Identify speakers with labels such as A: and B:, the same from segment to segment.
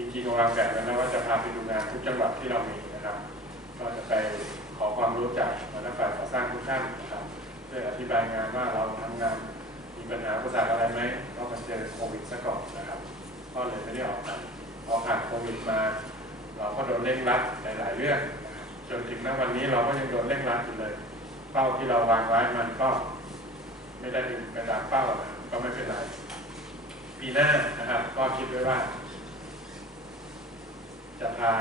A: จริงๆวางแผนแล้วว่าจะพาไปดูงานทุกจังหวัดที่เรามีนะครับ ก็จะไปขอความรู้จากหัวหน้าฝ่ายก่อสร้างทุกท่านนะครับเพื่ออธิบายงานว่าเราทำงานมีปัญหาอุปสรรคอะไรไหมก็มาเจอโควิดซะก่อนนะครับ ก็เลยไม่ได้ออกพอผ่านโควิดมา เราก็โดนเร่งรัดหลายๆเรื่องจนถึงณวันนี้เราก็ยังโดนเร่งรัดอยู่เลย เป้าที่เราวางไว้มันก็ ไม่ได้ถึงไปตามเป้าก็ไม่เป็นไรปีหน้านะครับก็คิดไว้ว่า จะพา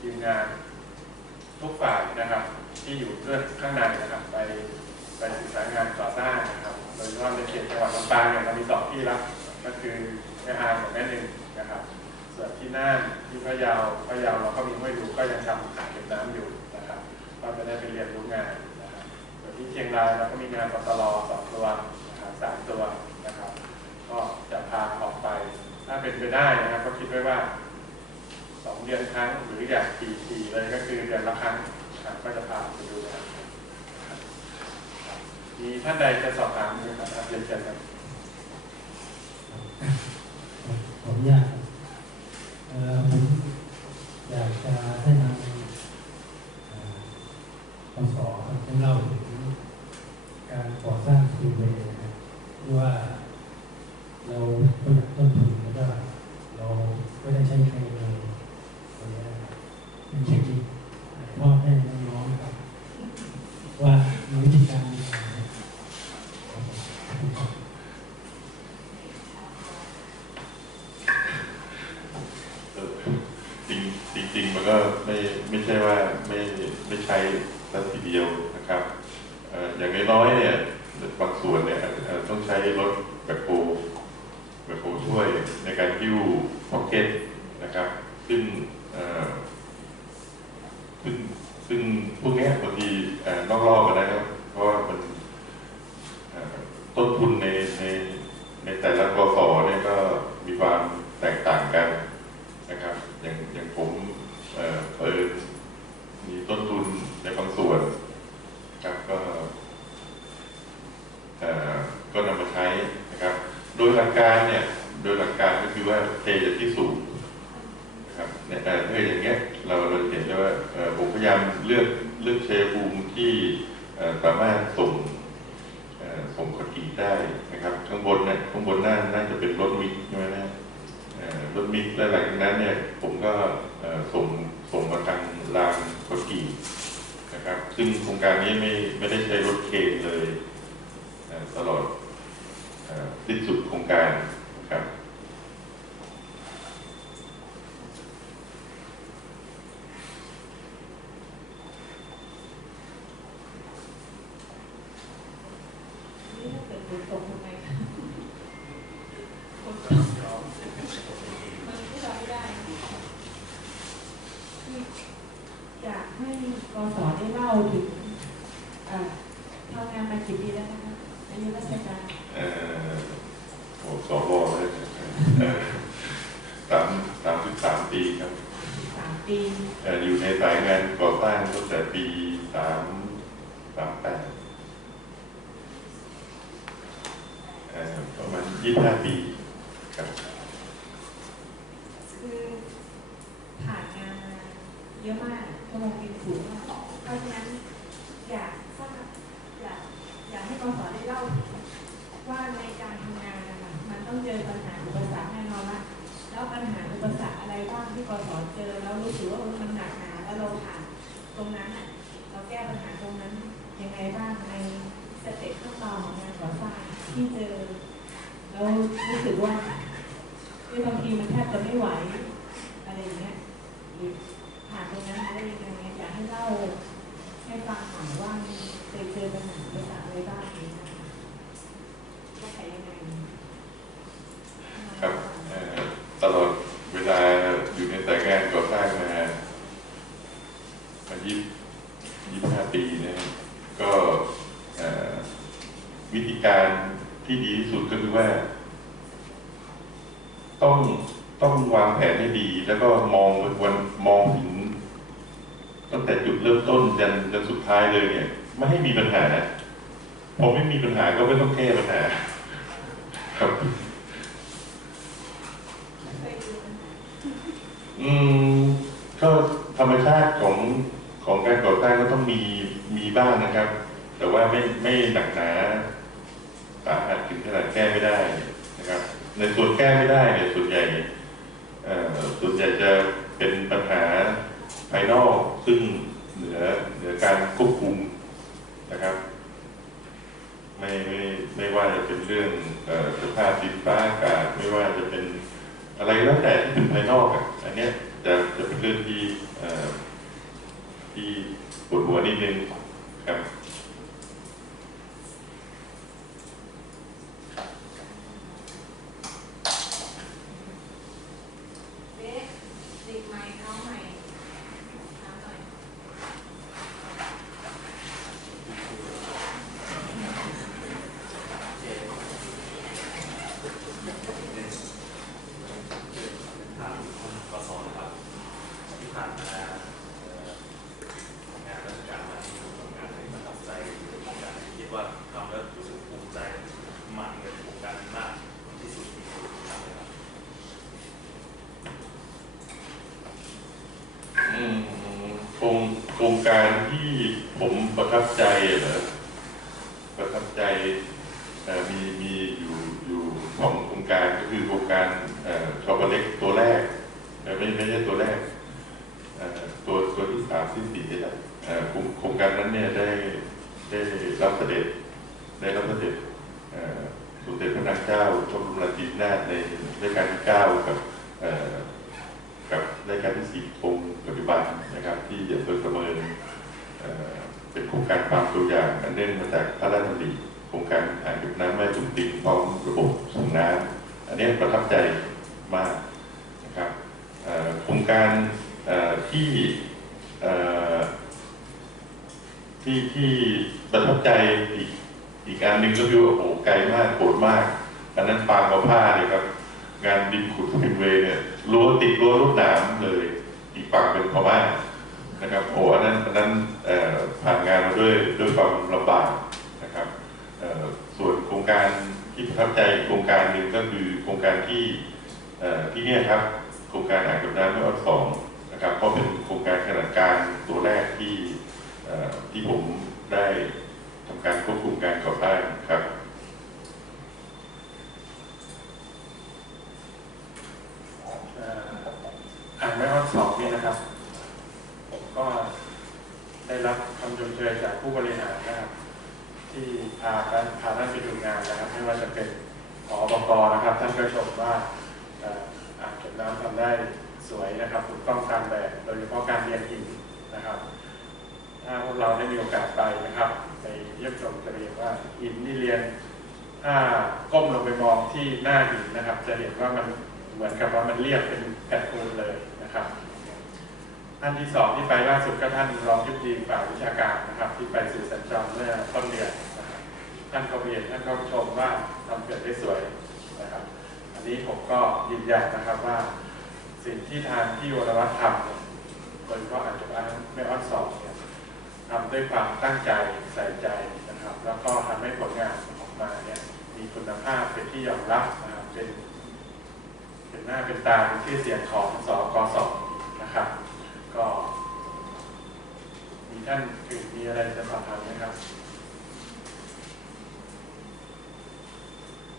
A: ทีมงานทุกฝ่ายนะครับ ที่อยู่เรื่องข้างในนะครับ ไปไปศึกษางานก่อสร้างนะครับโดยเฉพาะในเขตจังหวัดลำปางเนี่ยเรามีสองที่รับก็คือแม่อางกับแม่หนึ่งนะครับ ส่วนที่น่านที่พะเยาพะเยาเราก็มีห้วยดูก็ยังทำอ่างเก็บน้ำอยู่นะครับก็จะได้ไปเรียนรู้งานนะครับส่วนที่เชียงรายเราก็มีงานปตลสองตัวนะครับสามตัวนะครับ ก็จะพาออกไปถ้าเป็นไปได้นะครับ ก็คิดไว้ว่า ดือนครั้งหรืออยากทีทีๆเลยก็คือเดือนละครั้งครับก็จะพาไปดูครับมีท่านใดจะสอบถามไหมครับเรียนเชิญครับ
B: ผมอนุญากครับเอ่อผมอยากจะให้ทางเอ่อปสครับได้เล่าถึงการก่อสร้างฟิวเวย์นะครับที่ว่าเราประหยัดต้นทุนแล้วก็เราไม่ได้ใช้ใครเลยตรงนี้นะครับเป็นเทคนิคถ่ายทอดให้น้องๆนะครับ ว่ามีวิธีการยังไงนะครับขอบคุณครับ
C: จริงจริงจริงมันก็ไม่ไม่ใช่ว่าไม่ไม่ใช้สักทีเดียวนะครับเอ่ออย่างน้อยๆเนี่ย บางส่วนเนี่ยต้องใช้รถแบบโปแบบโปช่วยในการยิ้วพ็อกเก็ตนะครับ ซึ่งเอ่อซึ่งซึ่งพวกเนี้ยบางทีเอ่อนอกรอบกันนะครับ เพราะว่ามันเอ่อต้นทุนในในในแต่ละกสเนี่ยก็มีความแตกต่างกัน นะครับอย่างอย่างผมเอ่อเปิดมีต้นทุนในบางส่วนครับก็เอ่อก็นำมาใช้นะครับ โดยหลักการเนี่ยโดยหลักการก็คือว่าเทจากที่สูง นะครับเนี่ยแต่ถ้าอย่างเงี้ยเราเราเห็นได้ว่าผมพยายามเลือกเลือกเชภูมที่สามารถส่งส่งคอนกรีตได้นะครับ ข้างบนเนี่ยข้างบนน่าน่าจะเป็นรถมิกใช่ไหมนะรถมิกและหลังจากนั้นเนี่ยผมก็ส่งส่งมาทางรางคอนกรีตนะครับ ซึ่งโครงการนี้ไม่ไม่ได้ใช้รถเคนเลยตลอดเอ่อสิ้นสุดโครงการนะครับ
D: นี่ถ้าเกิด ฝนตกทำไงคะฝนตกมันที่เราไม่ได้ที่อยากให้กศได้เล่าถึงเอ่อทำงานมากี่ปีแล้วนะคะอายุราชการ
C: เอ่อโอ้สวเลยเอ่อสามสามสิบสามปีครับ
D: สามปี
C: เอ่ออยู่ในสายงานก่อสร้างตั้งแต่ปีสามสามแปดเอ่อ ประมาณยี่ห้าปีครับ
D: คือผ่านงานมาเยอะมากชั่วโมงบินสูงมากเพราะฉะนั้นอยากทราบอยากอยากให้กศได้เล่าว่าในการทำงานนะคะมันต้องเจอปัญหาอุปสรรคแน่นอนละแล้วปัญหาอุปสรรคอะไรบ้างที่กศเจอแล้วรู้สึกว่ามันหนักหนาแล้วเราผ่านตรงนั้นอะเราแก้ปัญหาตรงนั้นยังไงบ้างในสเต็ปขั้นตอนของงานก่อสร้างที่เจอ แล้วรู้สึกว่าคือบางทีมันแทบจะไม่ไหวอะไรอย่างเงี้ยหรือผ่านตรงนั้นมาได้ยังไงอยากให้เล่าให้ฟังหน่อยว่าเคยเจอปัญหาภาษาอะไรบ้างนี้นะคะแก้ไขยังไง
C: ครับเอ่อตลอดเวลาอยู่ในสายงานก่อสร้างมามายี่ยี่ห้าปีเนะครับก็เอ่อวิธีการ ที่ดีที่สุดก็คือว่า ต้องต้องวางแผนให้ดี แล้วก็มองวันมองถึงตั้งแต่จุดเริ่มต้นจนจนสุดท้ายเลยเนี่ย ไม่ให้มีปัญหาพอไม่มีปัญหาก็ไม่ต้องแก้ปัญหา ครับอืมก็ธรรมชาติของของการก่อสร้างก็ต้องมีมีบ้างนะครับ แต่ว่าไม่ไม่หนักหนา สาหัสถึงขนาดแก้ไม่ได้นะครับ ในส่วนแก้ไม่ได้เนี่ยส่วนใหญ่ส่วนใหญ่จะเป็นปัญหาภายนอกซึ่งเหนือเหนือการควบคุมนะครับ ไม่ไม่ไม่ว่าจะเป็นเรื่องอสภาพดินฟ้าอากาศไม่ว่าจะเป็นอะไรก็แล้วแต่ที่เป็นภายนอกอะอันเนี้ยจะจะเป็นเรื่องที่ที่ปวดหัวนิดนึงครับ
D: เบ๊ะติดไมค์เข้าใหม่ถามหน่อย
E: ถามคุณกศนะครับที่ผ่านมาเอ่อ งานราชการมาที่ทำงานในประทับใจหรือโครงการที่คิดว่าทำแล้วรู้สึกภูมิใจมันกับโครงการนี้มากที่สุดทำเลยครับ
C: อืมโครงโครงการที่ผมประทับใจเหรอประทับใจมีมีอยู่อยู่สองโครงการก็คือโครงการชอปเล็กตัวแรกไม่ไม่ใช่ตัวแรก สามที่สี่นี่แหละเอ่อโครงการนั้นเนี่ยได้ได้รับเสด็จได้รับเสด็จสมเด็จพระนางเจ้าชมรมราชินีนาถในรัชกาลที่เก้ากับกับรายการที่สี่องค์ปัจจุบันนะครับ ที่อำเภอประเมินเอ่อเป็นโครงการความตัวอย่างอันเนื่องมาจากพระราชดำริโครงการอ่างเก็บน้ำแม่ตุ่มติงพร้อมระบบส่งน้ำอันนี้ประทับใจมากนะครับโครงการที่ ที่ที่ประทับใจอีกอีกอันหนึ่งก็คือว่าโอ้โหไกลมากโหดมาก อันนั้นปางกระผ้าเลยครับ งานดินขุดสปินเวเนี่ยรั้วติดรั้วรวดหนามเลย อีกฝั่งเป็นพม่านะครับโอ้อันนั้นอันนั้นผ่านงานมาด้วยด้วยความลำบากนะครับส่วนโครงการที่ประทับใจโครงการหนึ่งก็คือโครงการที่ที่นี่ครับ โครงการอ่างเก็บน้ำแม่ออดสอง นะครับก็เป็นโครงการขนาดกลางตัวแรกที่ที่ผมได้ทำการควบคุมการก่อสร้างครับ
A: อ่านแม่ฮอดสองนี่นะครับผมก็ได้รับคำชมเชยจากผู้บริหารนะครับ ที่พาท่านพาท่านไปดูงานนะครับไม่ว่าจะเป็นผอบกนะครับ ท่านก็ชมว่าอ่ออ่างเก็บน้ำทำได้ สวยนะครับถูกต้องตามแบบโดยเฉพาะการเรียนหินนะครับ ถ้าพวกเราได้มีโอกาสไปนะครับ ไปเยี่ยมชมจะเรียนว่าหินที่เรียนถ้าก้มลงไปมองที่หน้าหินนะครับ จะเห็นว่ามันเหมือนกับว่ามันเรียบเป็นแผ่นปูนเลยนะครับท่านที่สองที่ไปล่าสุดก็ท่านรองทิบดีฝ่ายวิชาการนะครับ ที่ไปสื่สัญจรเมื่อต้นเดือนนะครับท่านก็เรียนท่านก็ชมว่าทำเกิดได้สวยนะครับ อันนี้ผมก็ยืนยันนะครับว่า สิ่งที่ทางที่วรวัฒน์ทำเนี่ยโดยเฉพาะอาจจะไม่อ้อนสอบเนี่ยทำด้วยความตั้งใจใส่ใจนะครับ แล้วก็ทำให้ผลงานออกมาเนี่ยมีคุณภาพเป็นที่ยอมรับนะครับเป็นเป็นหน้าเป็นตาเป็นชื่อเสียงของสกสนะครับ ก็มีท่านอื่นมีอะไรจะสอบถามไหมครับ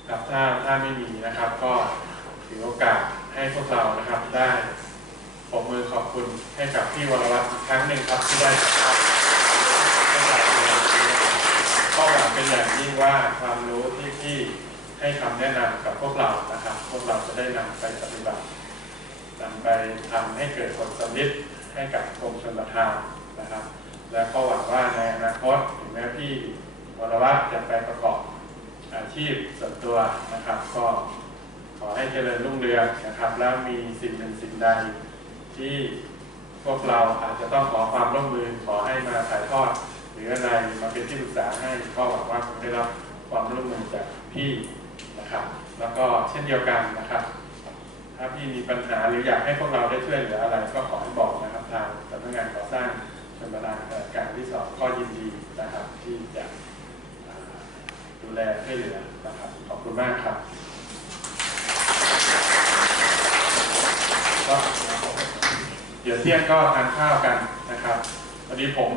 A: ครับถ้าถ้าไม่มีนะครับก็ถือโอกาส ให้พวกเรานะครับได้ปรบมือขอบคุณให้กับพี่วรวัตรอีกครั้งหนึ่งครับที่ได้สัมภาษณ์ก็หวังเป็นอย่างยิ่งว่าความรู้ที่พี่ให้คำแนะนำกับพวกเรานะครับ พวกเราจะได้นำไปปฏิบัตินำไปทำให้เกิดผลสำลิดให้กับกรมชลประทานนะครับ และก็หวังว่าในอนาคตถึงแม้พี่วรวัตรจะไปประกอบอาชีพส่วนตัวนะครับ ก็ ขอให้เจริญรุ่งเรืองนะครับ แล้วมีสิ่งหนึ่งสิ่งใด ที่พวกเราอาจจะต้องขอความร่วมมือขอให้มาถ่ายทอดหรืออะไรมาเป็นที่ปรึกษาให้ก็หวังว่าคงได้รับความร่วมมือจากพี่นะครับ แล้วก็เช่นเดียวกันนะครับถ้าพี่มีปัญหาหรืออยากให้พวกเราได้ช่วยเหลืออะไร ก็ขอให้บอกนะครับทางสำนักงานก่อสร้างชนประทานการที่สองก็ยินดีนะครับที่จะดูแลช่วยเหลือนะครับขอบคุณมากครับก็ เดี๋ยวเที่ยงก็ทานข้าวกันนะครับวันนี้ผม